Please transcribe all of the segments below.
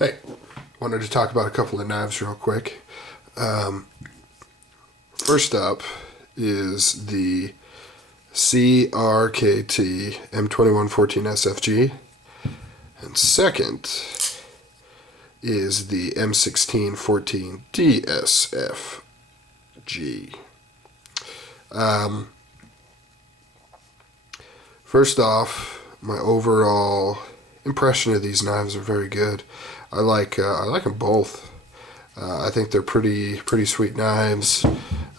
Hey, wanted to talk about a couple of knives real quick. First up is the CRKT M21-14SFG, and second is the M16-14DSFG. First off, my overall impression of these knives are very good. I like them both. I think they're pretty sweet knives.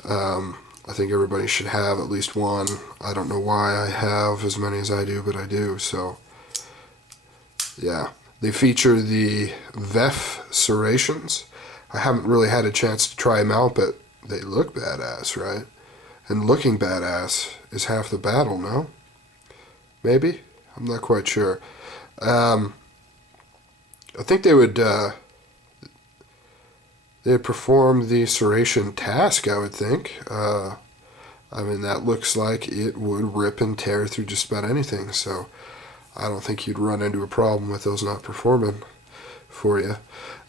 I think everybody should have at least one. I don't know why I have as many as I do, but I do. So yeah, they feature the VEF serrations. I haven't really had a chance to try them out, but they look badass, right? And looking badass is half the battle, no? Maybe? I'm not quite sure. I think they would perform the serration task, I would think. I mean, that looks like it would rip and tear through just about anything, so I don't think you'd run into a problem with those not performing for you.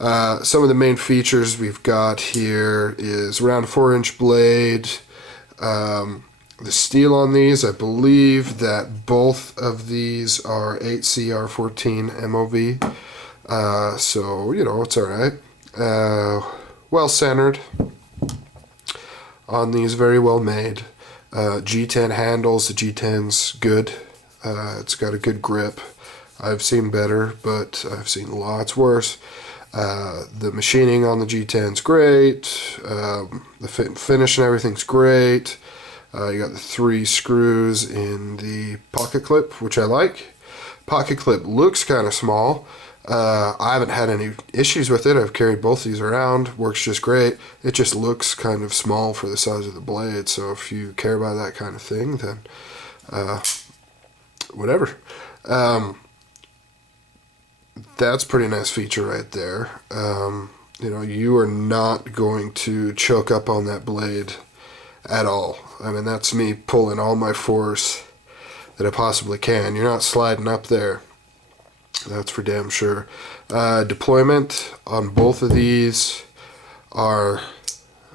Some of the main features we've got here is around a 4-inch blade. The steel on these, I believe that both of these are 8CR14 MOV. So, you know, it's alright. Well centered on these, very well made. G10 handles, the G10's good. It's got a good grip. I've seen better, but I've seen lots worse. The machining on the G10's great. The fit and finish and everything's great. You got the 3 screws in the pocket clip, which I like. Pocket clip looks kind of small. I haven't had any issues with it. I've carried both these around. Works just great. It just looks kind of small for the size of the blade. So if you care about that kind of thing, then whatever. That's a pretty nice feature right there. You know, you are not going to choke up on that blade at all. I mean, that's me pulling all my force that I possibly can. You're not sliding up there. That's for damn sure. Deployment on both of these are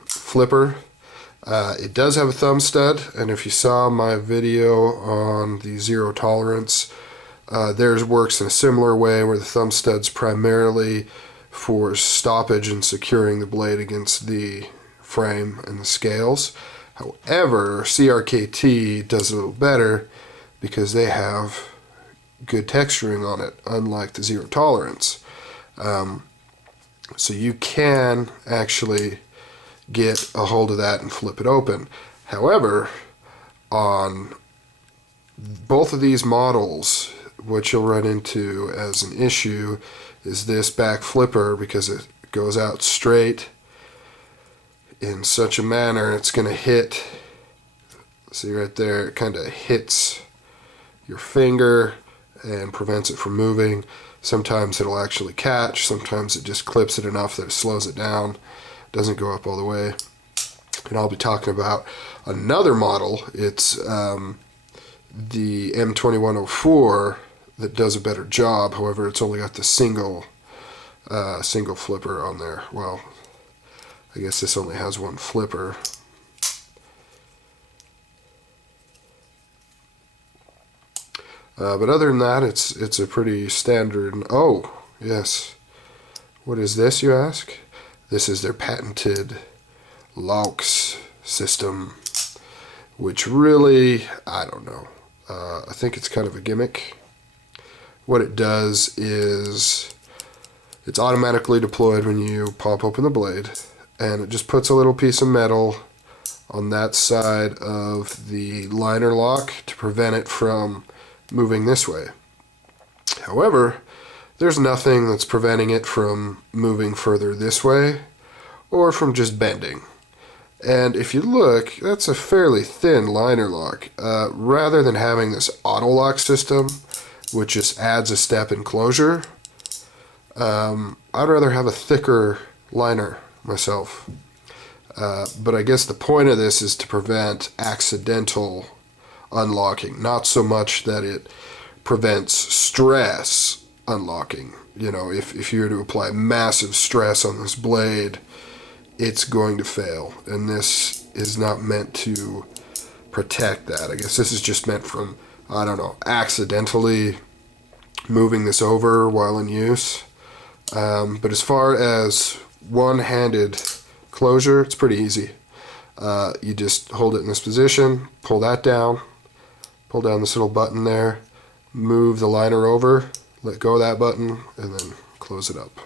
flipper. It does have a thumb stud, and if you saw my video on the zero tolerance, theirs works in a similar way, where the thumb stud's primarily for stoppage and securing the blade against the frame and the scales. However, CRKT does a little better because they have good texturing on it, unlike the zero tolerance. So you can actually get a hold of that and flip it open. However, on both of these models, what you'll run into as an issue is this back flipper, because it goes out straight in such a manner it's going to hit, see right there, it kind of hits your finger and prevents it from moving. Sometimes it'll actually catch, sometimes it just clips it enough that it slows it down, doesn't go up all the way. And I'll be talking about another model. It's the M21-04 that does a better job. However, it's only got the single flipper on there. Well, I guess this only has one flipper. But other than that, it's a pretty standard. Oh, yes. What is this, you ask? This is their patented LOX system, which really, I don't know. I think it's kind of a gimmick. What it does is it's automatically deployed when you pop open the blade, and it just puts a little piece of metal on that side of the liner lock to prevent it from moving this way. However, there's nothing that's preventing it from moving further this way or from just bending. And if you look, that's a fairly thin liner lock. Rather than having this auto lock system, which just adds a step in closure, I'd rather have a thicker liner myself. But I guess the point of this is to prevent accidental unlocking, not so much that it prevents stress unlocking. You know, if you were to apply massive stress on this blade, it's going to fail. And this is not meant to protect that. I guess this is just meant from, I don't know, accidentally moving this over while in use. But as far as one-handed closure, it's pretty easy. You just hold it in this position, pull that down, pull down this little button there, move the liner over, let go of that button, and then close it up.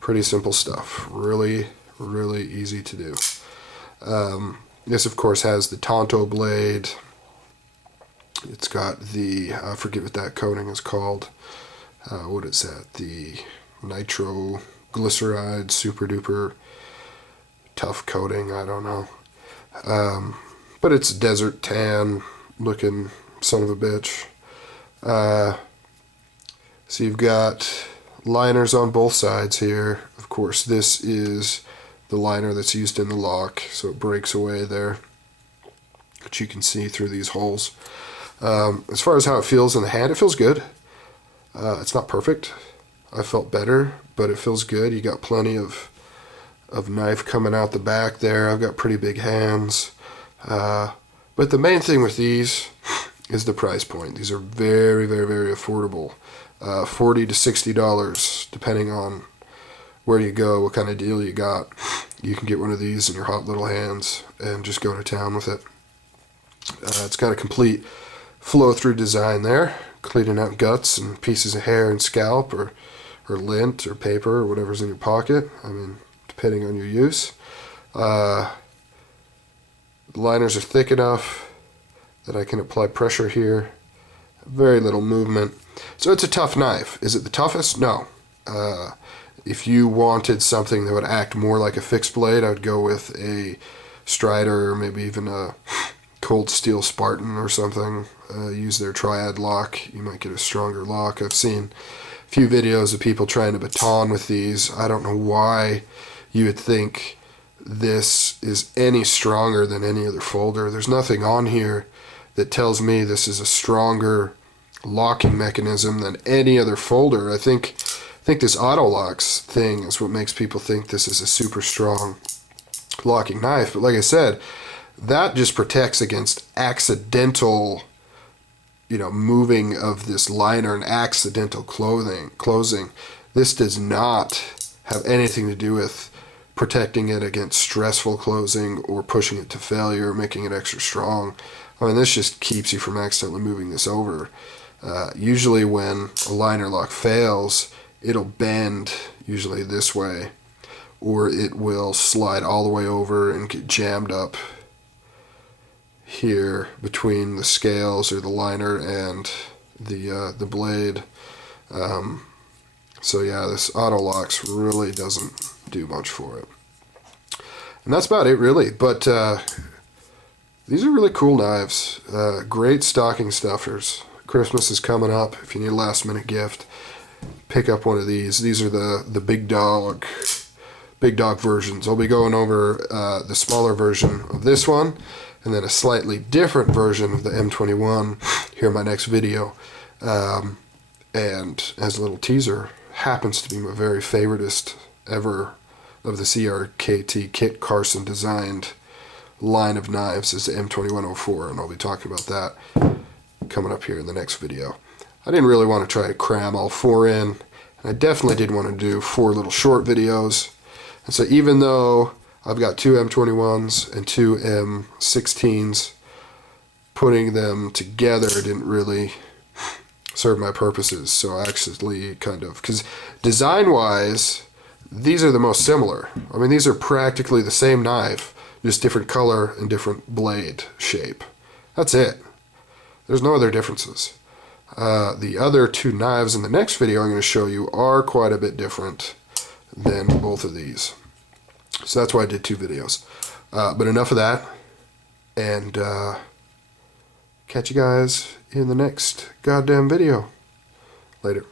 Pretty simple stuff. Really, really easy to do. This, of course, has the Tonto blade. It's got the, I forget what that coating is called. What is that? The nitroglyceride super duper tough coating, I don't know. But it's desert tan looking son of a bitch. So you've got liners on both sides here. Of course, this is the liner that's used in the lock, so it breaks away there, which you can see through these holes. As far as how it feels in the hand, it feels good. It's not perfect. I felt better, but it feels good. You got plenty of knife coming out the back there. I've got pretty big hands. But the main thing with these is the price point. These are very, very, very affordable. $40 to $60, depending on where you go, what kind of deal you got. You can get one of these in your hot little hands and just go to town with it. It's got a complete flow-through design there, cleaning out guts and pieces of hair and scalp, or lint or paper or whatever's in your pocket. I mean, depending on your use. The liners are thick enough that I can apply pressure here. Very little movement. So it's a tough knife. Is it the toughest? No. If you wanted something that would act more like a fixed blade, I would go with a Strider or maybe even a Cold Steel Spartan or something. Use their triad lock. You might get a stronger lock. I've seen a few videos of people trying to baton with these. I don't know why you would think this is any stronger than any other folder. There's nothing on here that tells me this is a stronger locking mechanism than any other folder. I think this auto locks thing is what makes people think this is a super strong locking knife. But like I said, that just protects against accidental, moving of this liner and accidental closing. This does not have anything to do with protecting it against stressful closing or pushing it to failure or making it extra strong. I mean, this just keeps you from accidentally moving this over. Usually when a liner lock fails, it'll bend, usually this way, or it will slide all the way over and get jammed up here between the scales or the liner and the blade. So yeah, this auto locks really doesn't do much for it. And that's about it, really. But these are really cool knives. Great stocking stuffers. Christmas is coming up. If you need a last minute gift, pick up one of these. These are the big dog versions. I'll be going over the smaller version of this one, and then a slightly different version of the M21 here in my next video. And as a little teaser, happens to be my very favoritist ever of the CRKT Kit Carson designed line of knives is the M21-04, and I'll be talking about that coming up here in the next video. I didn't really want to try to cram all four in, and I definitely didn't want to do 4 little short videos. And so even though I've got 2 M21s and 2 M16s, putting them together didn't really serve my purposes. So I actually because design-wise, these are the most similar. I mean, these are practically the same knife, just different color and different blade shape. That's it. There's no other differences. The other 2 knives in the next video I'm going to show you are quite a bit different than both of these. So that's why I did 2 videos. But enough of that, and catch you guys in the next goddamn video. Later.